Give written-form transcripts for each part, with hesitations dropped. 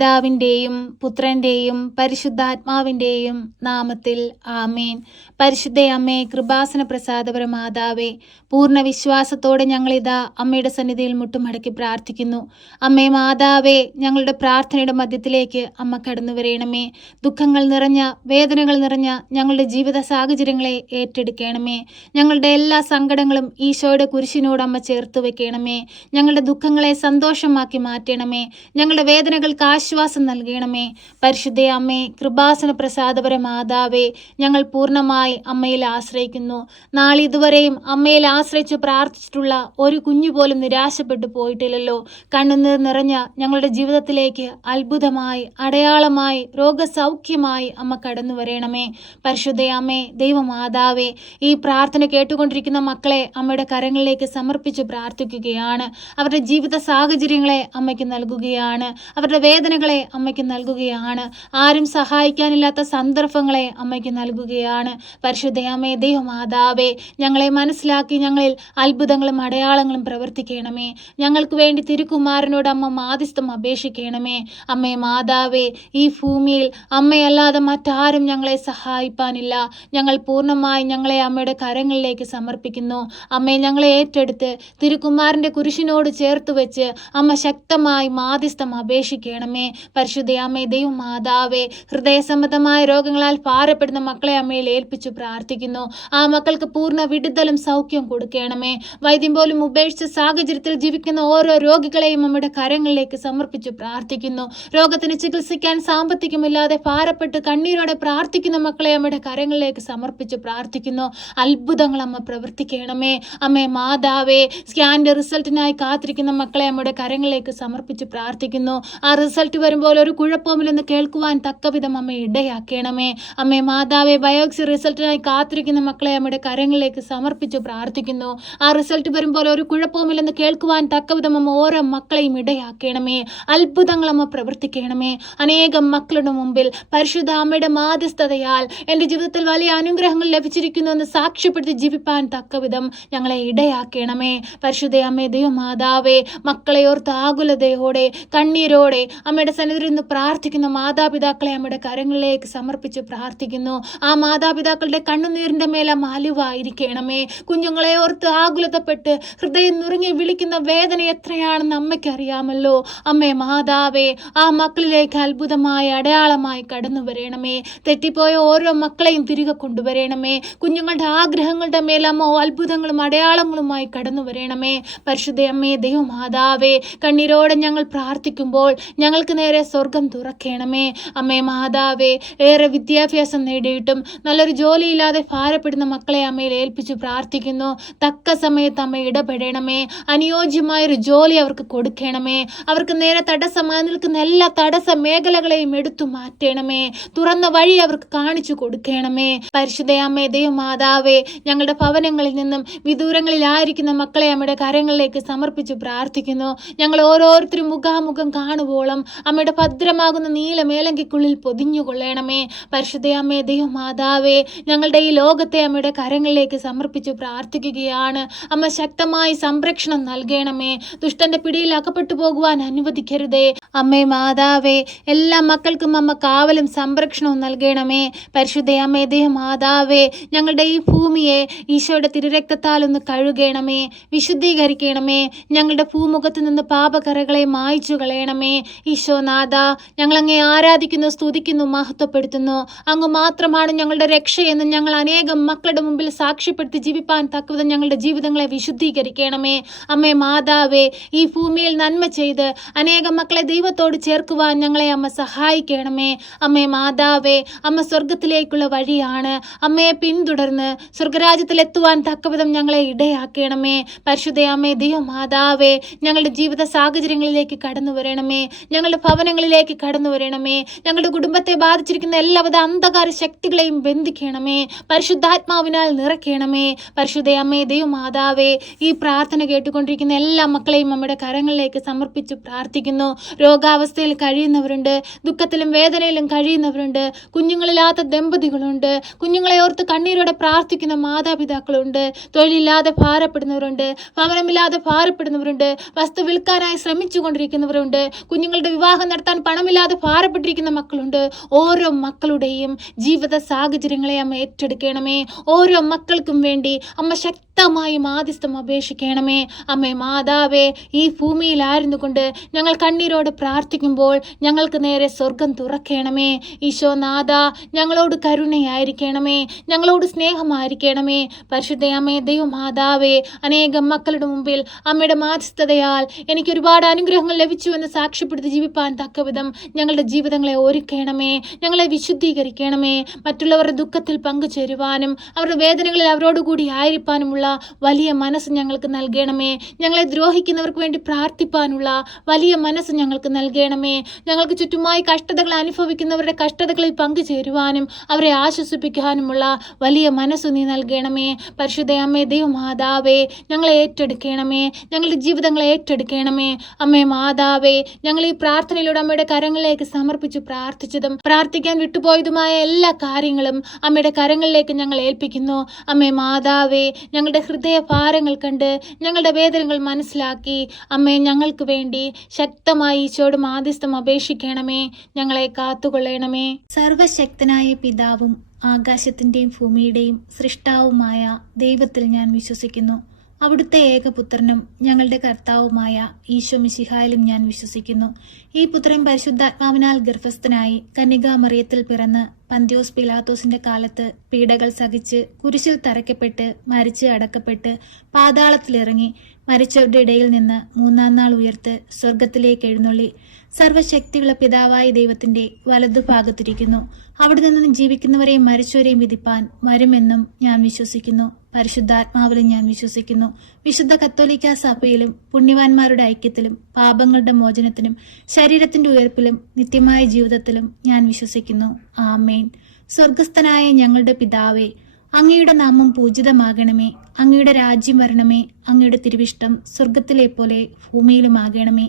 പിതാവിൻ്റെയും പുത്രൻ്റെയും പരിശുദ്ധാത്മാവിൻ്റെയും നാമത്തിൽ ആമേൻ. പരിശുദ്ധ അമ്മേ, കൃപാസന പ്രസാദപര മാതാവേ, പൂർണ്ണ വിശ്വാസത്തോടെ ഞങ്ങളിതാ അമ്മയുടെ സന്നിധിയിൽ മുട്ടുമടക്കി പ്രാർത്ഥിക്കുന്നു. അമ്മേ മാതാവേ, ഞങ്ങളുടെ പ്രാർത്ഥനയുടെ മധ്യത്തിലേക്ക് അമ്മ കടന്നു വരയണമേ. ദുഃഖങ്ങൾ നിറഞ്ഞ, വേദനകൾ നിറഞ്ഞ ഞങ്ങളുടെ ജീവിത സാഹചര്യങ്ങളെ ഏറ്റെടുക്കണമേ. ഞങ്ങളുടെ എല്ലാ സങ്കടങ്ങളും ഈശോയുടെ കുരിശിനോട് അമ്മ ചേർത്ത് വെക്കണമേ. ഞങ്ങളുടെ ദുഃഖങ്ങളെ സന്തോഷമാക്കി മാറ്റണമേ. ഞങ്ങളുടെ വേദനകൾക്ക് ആശ്വാസം നൽകണമേ. പരിശുദ്ധ അമ്മേ, കൃപാസന പ്രസാദപര മാതാവേ, ഞങ്ങൾ പൂർണ്ണമായി അമ്മയിൽ ആശ്രയിക്കുന്നു. നാളിതുവരെയും അമ്മയിൽ ആശ്രയിച്ച് പ്രാർത്ഥിച്ചിട്ടുള്ള ഒരു കുഞ്ഞു പോലും നിരാശപ്പെട്ടു പോയിട്ടില്ലല്ലോ. കണ്ണുനീർ നിറഞ്ഞ ഞങ്ങളുടെ ജീവിതത്തിലേക്ക് അത്ഭുതമായി, അടയാളമായി, രോഗസൗഖ്യമായി അമ്മ കടന്നു വരണമേ. പരിശുദ്ധ അമ്മേ, ദൈവമാതാവേ, ഈ പ്രാർത്ഥന കേട്ടുകൊണ്ടിരിക്കുന്ന മക്കളെ അമ്മയുടെ കരങ്ങളിലേക്ക് സമർപ്പിച്ച് പ്രാർത്ഥിക്കുകയാണ്. അവരുടെ ജീവിത സാഹചര്യങ്ങളെ അമ്മയ്ക്ക് നൽകുകയാണ്. അവരുടെ വേദനകളെ അമ്മയ്ക്ക് നൽകുകയാണ്. ആരും സഹായിക്കാനില്ലാത്ത സന്ദർഭങ്ങളെ അമ്മയ്ക്ക് നൽകുകയാണ്. പരിശുദ്ധ അമ്മേ, ദൈവമാതാവേ, ഞങ്ങളെ മനസ്സിലാക്കി ഞങ്ങളിൽ അത്ഭുതങ്ങളും അടയാളങ്ങളും പ്രവർത്തിക്കണമേ. ഞങ്ങൾക്ക് വേണ്ടി തിരുക്കുമാരനോട് അമ്മ മാധ്യസ്ഥം അപേക്ഷിക്കണമേ. അമ്മേ മാതാവേ, ഈ ഭൂമിയിൽ അമ്മയല്ലാതെ മറ്റാരും ഞങ്ങളെ സഹായിപ്പാനില്ല. ഞങ്ങൾ പൂർണ്ണമായി ഞങ്ങളെ അമ്മയുടെ കരങ്ങളിലേക്ക് സമർപ്പിക്കുന്നു. അമ്മേ, ഞങ്ങളെ ഏറ്റെടുത്ത് തിരുക്കുമാരൻ്റെ കുരിശിനോട് ചേർത്ത് വെച്ച് അമ്മ ശക്തമായി മാധ്യസ്ഥം അപേക്ഷിക്കണമേ. പരിശുദ്ധ അമ്മേ, ദൈവമാതാവേ, ഹൃദയസംബന്ധമായ രോഗങ്ങളാൽ ഭാരപ്പെടുന്ന മക്കളെ അമ്മയിൽ ഏൽപ്പിച്ചു പ്രാർത്ഥിക്കുന്നു. ആ മക്കൾക്ക് പൂർണ്ണ വിടുതലും സൗഖ്യം കൊടുക്കണമേ. വൈദ്യം പോലും ഉപേക്ഷിച്ച സാഹചര്യത്തിൽ ജീവിക്കുന്ന ഓരോ രോഗികളെയും അമ്മയുടെ കരങ്ങളിലേക്ക് സമർപ്പിച്ചു പ്രാർത്ഥിക്കുന്നു. രോഗത്തിന് ചികിത്സിക്കാൻ സാമ്പത്തികമില്ലാതെ ഭാരപ്പെട്ട് കണ്ണീരോടെ പ്രാർത്ഥിക്കുന്ന മക്കളെ അമ്മയുടെ കരങ്ങളിലേക്ക് സമർപ്പിച്ചു പ്രാർത്ഥിക്കുന്നു. അത്ഭുതങ്ങൾ അമ്മ പ്രവർത്തിക്കണമേ. അമ്മേ മാതാവേ, സ്കാനിന്റെ റിസൾട്ടിനായി കാത്തിരിക്കുന്ന മക്കളെ അമ്മയുടെ കരങ്ങളിലേക്ക് സമർപ്പിച്ചു പ്രാർത്ഥിക്കുന്നു. ആ റിസൾട്ട് വരുമ്പോൾ ഒരു കുഴപ്പമില്ലെന്ന് കേൾക്കുവാൻ തക്കവിധം അമ്മ ഇടയാക്കണമേ. അമ്മേ മാതാവേ, ബയോപ്സി റിസൾട്ടിനായി കാത്തിരിക്കുന്ന മക്കളെ അമ്മയുടെ കരങ്ങളിലേക്ക് സമർപ്പിച്ചു പ്രാർത്ഥിക്കുന്നു. ആ റിസൾട്ട് വരുമ്പോൾ ഒരു കുഴപ്പവുമില്ലെന്ന് കേൾക്കുവാൻ തക്കവിധം അമ്മ ഓരോ മക്കളെയും ഇടയാക്കണമേ. അത്ഭുതങ്ങൾ അമ്മ പ്രവർത്തിക്കണമേ. അനേകം മക്കളുടെ മുമ്പിൽ പരിശുദ്ധ അമ്മയുടെ മാധ്യസ്ഥതയാൽ എൻ്റെ ജീവിതത്തിൽ വലിയ അനുഗ്രഹങ്ങൾ ലഭിച്ചിരിക്കുന്നു എന്ന് സാക്ഷ്യപ്പെടുത്തി ജീവിപ്പാൻ തക്കവിധം ഞങ്ങളെ ഇടയാക്കണമേ. പരിശുദ്ധ അമ്മേ, ദൈവമാതാവേ, മക്കളെ ഓർത്ത് ആകുലതയോടെ കണ്ണീരോടെ അമ്മയുടെ സന്നിധിയിൽ നിന്ന് പ്രാർത്ഥിക്കുന്ന മാതാപിതാക്കളെ അമ്മയുടെ കരങ്ങളിലേക്ക് സമർപ്പിച്ച് പ്രാർത്ഥിക്കുന്നു. ആ മാതാപിതാക്കളുടെ കണ്ണുനീരിൻ്റെ മേലെ മാലുവായിരിക്കണമേ. കുഞ്ഞുങ്ങളെ ഓർത്ത് ആകുലതപ്പെട്ട് ഹൃദയം നുറുങ്ങി വിളിക്കുന്ന വേദന എത്രയാണെന്ന് അമ്മയ്ക്ക് അറിയാമല്ലോ. അമ്മേ മാതാവേ, ആ മക്കളിലേക്ക് അത്ഭുതമായ അടയാളമായി കടന്നു വരണമേ. തെറ്റിപ്പോയ ഓരോ മക്കളെയും തിരികെ കൊണ്ടുവരണമേ. കുഞ്ഞുങ്ങളുടെ ആഗ്രഹങ്ങളുടെ മേൽ അമ്മ അത്ഭുതങ്ങളും അടയാളങ്ങളുമായി കടന്നു വരണമേ. പരിശുദ്ധ അമ്മേ, ദൈവമാതാവേ, കണ്ണീരോടെ ഞങ്ങൾ പ്രാർത്ഥിക്കുമ്പോൾ ഞങ്ങൾക്ക് നേരെ സ്വർഗം തുറക്കണമേ. അമ്മേ മാതാവേ, ഏറെ വിദ്യാഭ്യാസം നേടിയിട്ടും നല്ലൊരു ജോലിയില്ലാതെ ഭാരപ്പെടുന്ന മക്കളെ അമ്മയിൽ ഏൽപ്പിച്ചു പ്രാർത്ഥിക്കുന്നു. തക്ക സമയത്ത് അമ്മ ഇടപെടണമേ. അനുയോജ്യമായൊരു ജോലി അവർക്ക് കൊടുക്കണമേ. അവർക്ക് നേരെ തടസ്സമായി നിൽക്കുന്ന എല്ലാ തടസ്സ മേഖലകളെയും എടുത്തു മാറ്റണമേ. തുറന്ന വഴി അവർക്ക് കാണിച്ചു കൊടുക്കണമേ. പരിശുദ്ധ അമ്മേ, ദൈവമാതാവേ, ഞങ്ങളുടെ ഭവനങ്ങളിൽ നിന്നും വിദൂരങ്ങളിലായിരിക്കുന്ന മക്കളെ അമ്മയുടെ കരങ്ങളിലേക്ക് സമർപ്പിച്ചു പ്രാർത്ഥിക്കുന്നു. ഞങ്ങൾ ഓരോരുത്തരും മുഖാമുഖം കാണുവോളം അമ്മയുടെ ഭദ്രമാകുന്ന നീല മേലങ്കിക്കുള്ളിൽ പൊതിഞ്ഞുകൊള്ളണമേ. പരിശുദ്ധ അമ്മേ, ദൈവമാതാവേ, ഞങ്ങളുടെ ഈ ലോകത്തെ അമ്മയുടെ കരങ്ങളിലേക്ക് സമർപ്പിച്ചു പ്രാർത്ഥിക്കുകയാണ്. അമ്മ ശക്തമായി സംരക്ഷണം നൽകണമേ. ദുഷ്ടന്റെ പിടിയിൽ അകപ്പെട്ടു പോകുവാൻ അനുവദിക്കരുതേ. അമ്മേ മാതാവേ, എല്ലാ മക്കൾക്കും അമ്മ കാവലും സംരക്ഷണവും നൽകണമേ. പരിശുദ്ധ അമ്മേ, ദൈവമാതാവേ, ഞങ്ങളുടെ ഈ ഭൂമിയെ ഈശോയുടെ തിരുരക്തത്താൽ ഒന്ന് കഴുകണമേ, വിശുദ്ധീകരിക്കണമേ. ഞങ്ങളുടെ ഭൂമുഖത്ത് നിന്ന് പാപകറകളെ മായ്ച്ചു കളയണമേ. ഈശോനാഥ, ഞങ്ങളങ്ങേ ആരാധിക്കുന്നു, സ്തുതിക്കുന്നു, മഹത്വപ്പെടുത്തുന്നു. അങ്ങ് മാത്രമാണ് ഞങ്ങളുടെ രക്ഷയെന്ന് ഞങ്ങൾ അനേകം മക്കളുടെ മുമ്പിൽ സാക്ഷ്യപ്പെടുത്തി ജീവിപ്പാൻ തക്കവിധം ഞങ്ങളുടെ ജീവിതങ്ങളെ വിശുദ്ധീകരിക്കണമേ. അമ്മേ മാതാവേ, ഈ ഭൂമിയിൽ നന്മ ചെയ്ത് അനേകം മക്കളെ ദൈവത്തോട് ചേർക്കുവാൻ ഞങ്ങളെ അമ്മ സഹായിക്കണമേ. അമ്മേ മാതാവേ, അമ്മ സ്വർഗത്തിലേക്കുള്ള വഴിയാണ്. അമ്മയെ പിന്തുടർന്ന് സ്വർഗരാജ്യത്തിലെത്തുവാൻ തക്കവിധം ഞങ്ങളെ ഇടയാക്കണമേ. പരിശുദ്ധ അമ്മേ, ദൈവമാതാവേ, ഞങ്ങളുടെ ജീവിത സാഹചര്യങ്ങളിലേക്ക് കടന്നു വരണമേ. ഞങ്ങളുടെ ഭവനങ്ങളിലേക്ക് കടന്നു വരണമേ. ഞങ്ങളുടെ കുടുംബത്തെ ബാധിച്ചിരിക്കുന്ന എല്ലാവിധ അന്ധകാര ശക്തികളെയും ബന്ധിക്കണമേ. പരിശുദ്ധാത്മാവിനാൽ നിറയ്ക്കണമേ. പരിശുദ്ധ അമ്മേ, ദൈവമാതാവേ, ഈ പ്രാർത്ഥന കേട്ടുകൊണ്ടിരിക്കുന്ന എല്ലാ മക്കളെയും അമ്മയുടെ കരങ്ങളിലേക്ക് സമർപ്പിച്ചു പ്രാർത്ഥിക്കുന്നു. രോഗാവസ്ഥയിൽ കഴിയുന്നവരുണ്ട്, ദുഃഖത്തിലും വേദനയിലും കഴിയുന്നവരുണ്ട്, കുഞ്ഞുങ്ങളില്ലാത്ത ദമ്പതികളുണ്ട്, കുഞ്ഞുങ്ങളെ ഓർത്ത് കണ്ണീരോടെ പ്രാർത്ഥിക്കുന്ന മാതാപിതാക്കളുണ്ട്, തൊഴിലില്ലാതെ ഭാരപ്പെടുന്നവരുണ്ട്, ഭവനമില്ലാതെ ഭാരപ്പെടുന്നവരുണ്ട്, വസ്തു വിൽക്കാനായി ശ്രമിച്ചു കൊണ്ടിരിക്കുന്നവരുണ്ട്, കുഞ്ഞുങ്ങളുടെ വിവാഹ വിവാഹം നടത്താൻ പണമില്ലാതെ ഭാരപ്പെട്ടിരിക്കുന്ന മക്കളുണ്ട്. ഓരോ മക്കളുടെയും ജീവിത സാഹചര്യങ്ങളെ അമ്മ ഏറ്റെടുക്കണമേ. ഓരോ മക്കൾക്കും വേണ്ടി അമ്മ ശക്തമായി മാധ്യസ്ഥം അപേക്ഷിക്കണമേ. അമ്മേ മാതാവേ, ഈ ഭൂമിയിലായിരുന്നു കൊണ്ട് ഞങ്ങൾ കണ്ണീരോട് പ്രാർത്ഥിക്കുമ്പോൾ ഞങ്ങൾക്ക് നേരെ സ്വർഗം തുറക്കണമേ. ഈശോനാഥ, ഞങ്ങളോട് കരുണയായിരിക്കണമേ, ഞങ്ങളോട് സ്നേഹമായിരിക്കണമേ. പരിശുദ്ധ അമ്മേ ദൈവമാതാവേ, അനേകം മക്കളുടെ മുമ്പിൽ അമ്മയുടെ മാധ്യസ്ഥതയാൽ എനിക്ക് ഒരുപാട് അനുഗ്രഹങ്ങൾ ലഭിച്ചു എന്ന് സാക്ഷ്യപ്പെടുത്തി ജീവിപ്പാൻ തക്കവിധം ഞങ്ങളുടെ ജീവിതങ്ങളെ ഒരുക്കണമേ. ഞങ്ങളെ വിശുദ്ധീകരിക്കണമേ. മറ്റുള്ളവരുടെ ദുഃഖത്തിൽ പങ്കുചേരുവാനും അവരുടെ വേദനകളിൽ അവരോടുകൂടി ആയിരിക്കാനുമുള്ള വലിയ മനസ്സ് ഞങ്ങൾക്ക് നൽകണമേ. ഞങ്ങളെ ദ്രോഹിക്കുന്നവർക്ക് വേണ്ടി പ്രാർത്ഥിപ്പാനുള്ള വലിയ മനസ്സ് ഞങ്ങൾക്ക് നൽകണമേ. ഞങ്ങൾക്ക് ചുറ്റുമായി കഷ്ടതകൾ അനുഭവിക്കുന്നവരുടെ കഷ്ടതകളിൽ പങ്കുചേരുവാനും അവരെ ആശ്വസിപ്പിക്കാനുമുള്ള വലിയ മനസ്സ് നീ നൽകണമേ. പരിശുദ്ധ അമ്മേ ദൈവമാതാവേ, ഞങ്ങളെ ഏറ്റെടുക്കണമേ. ഞങ്ങളുടെ ജീവിതങ്ങളെ ഏറ്റെടുക്കണമേ. അമ്മേ മാതാവേ, ഞങ്ങൾ ഈ പ്രാർത്ഥനയിലൂടെ അമ്മയുടെ കരങ്ങളിലേക്ക് സമർപ്പിച്ച് പ്രാർത്ഥിച്ചതും പ്രാർത്ഥിക്കാൻ വിട്ടുപോയതുമായ എല്ലാ കാര്യങ്ങളും അമ്മയുടെ കരങ്ങളിലേക്ക് ഞങ്ങൾ ഏൽപ്പിക്കുന്നു. അമ്മേ മാതാവേ, ഞങ്ങളുടെ ഹൃദയഭാരങ്ങൾ കണ്ട് ഞങ്ങളുടെ വേദനകൾ മനസ്സിലാക്കി അമ്മേ ഞങ്ങൾക്ക് വേണ്ടി ശക്തമായി ഈശോയോട് മാധ്യസ്ഥം അപേക്ഷിക്കണമേ. ഞങ്ങളെ കാത്തുകൊള്ളണമേ. സർവശക്തനായ പിതാവും ആകാശത്തിൻ്റെയും ഭൂമിയുടെയും സൃഷ്ടാവുമായ ദൈവത്തിൽ ഞാൻ വിശ്വസിക്കുന്നു. അവിടുത്തെ ഏകപുത്രനും ഞങ്ങളുടെ കർത്താവുമായ ഈശോ മിശിഹായിലും ഞാൻ വിശ്വസിക്കുന്നു. ഈ പുത്രൻ പരിശുദ്ധാത്മാവിനാൽ ഗർഭസ്ഥനായി കന്യകാമറിയത്തിൽ പിറന്ന് പന്തിയോസ് പിലാത്തോസിന്റെ കാലത്ത് പീഡകൾ സഹിച്ച് കുരിശിൽ തറയ്ക്കപ്പെട്ട് മരിച്ച് അടക്കപ്പെട്ട് പാതാളത്തിലിറങ്ങി മരിച്ചവരുടെ ഇടയിൽ നിന്ന് മൂന്നാം നാൾ ഉയർത്ത് സ്വർഗത്തിലേക്ക് എഴുന്നള്ളി സർവശക്തിയുള്ള പിതാവായ ദൈവത്തിന്റെ വലതുഭാഗത്തിരിക്കുന്നു. അവിടെ നിന്ന് ജീവിക്കുന്നവരെയും മരിച്ചവരെയും വിധിപ്പാൻ വരുമെന്നും ഞാൻ വിശ്വസിക്കുന്നു. പരിശുദ്ധാത്മാവിലും ഞാൻ വിശ്വസിക്കുന്നു. വിശുദ്ധ കത്തോലിക്ക സഭയിലും പുണ്യവാന്മാരുടെ ഐക്യത്തിലും പാപങ്ങളുടെ മോചനത്തിനും ശരീരത്തിന്റെ ഉയർപ്പിലും നിത്യമായ ജീവിതത്തിലും ഞാൻ വിശ്വസിക്കുന്നു. ആമേൻ. സ്വർഗസ്ഥനായ ഞങ്ങളുടെ പിതാവേ, അങ്ങയുടെ നാമം പൂജിതമാകണമേ. അങ്ങയുടെ രാജ്യം വരണമേ. അങ്ങയുടെ തിരുവിഷ്ടം സ്വർഗത്തിലെ പോലെ ഭൂമിയിലുമാകണമേ.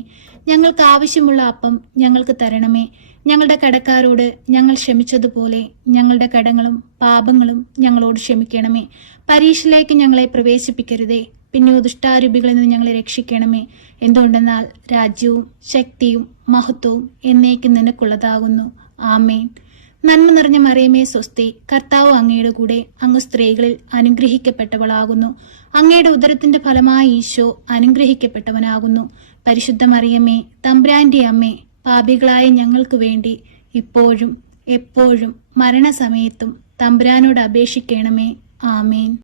ഞങ്ങൾക്ക് ആവശ്യമുള്ള അപ്പം ഞങ്ങൾക്ക് തരണമേ. ഞങ്ങളുടെ കടക്കാരോട് ഞങ്ങൾ ക്ഷമിച്ചതുപോലെ ഞങ്ങളുടെ കടങ്ങളും പാപങ്ങളും ഞങ്ങളോട് ക്ഷമിക്കണമേ. പരീക്ഷയിലേക്ക് ഞങ്ങളെ പ്രവേശിപ്പിക്കരുതേ, പിന്നെ ദുഷ്ടാരൂപികളിൽ നിന്ന് ഞങ്ങളെ രക്ഷിക്കണമേ. എന്തുകൊണ്ടെന്നാൽ രാജ്യവും ശക്തിയും മഹത്വവും എന്നേക്കും നിനക്കുള്ളതാകുന്നു. ആമേൻ. നന്മ നിറഞ്ഞ മറിയമേ സ്വസ്തി, കർത്താവ് അങ്ങയുടെ കൂടെ, അങ്ങ് സ്ത്രീകളിൽ അനുഗ്രഹിക്കപ്പെട്ടവളാകുന്നു. അങ്ങയുടെ ഉദരത്തിന്റെ ഫലമായ ഈശോ അനുഗ്രഹിക്കപ്പെട്ടവനാകുന്നു. പരിശുദ്ധ മറിയമേ, തമ്പുരാന്റെ അമ്മേ, പാപികളായ ഞങ്ങൾക്ക് വേണ്ടി ഇപ്പോഴും എപ്പോഴും മരണസമയത്തും തമ്പുരാനോട് അപേക്ഷിക്കണമേ. ആമേൻ.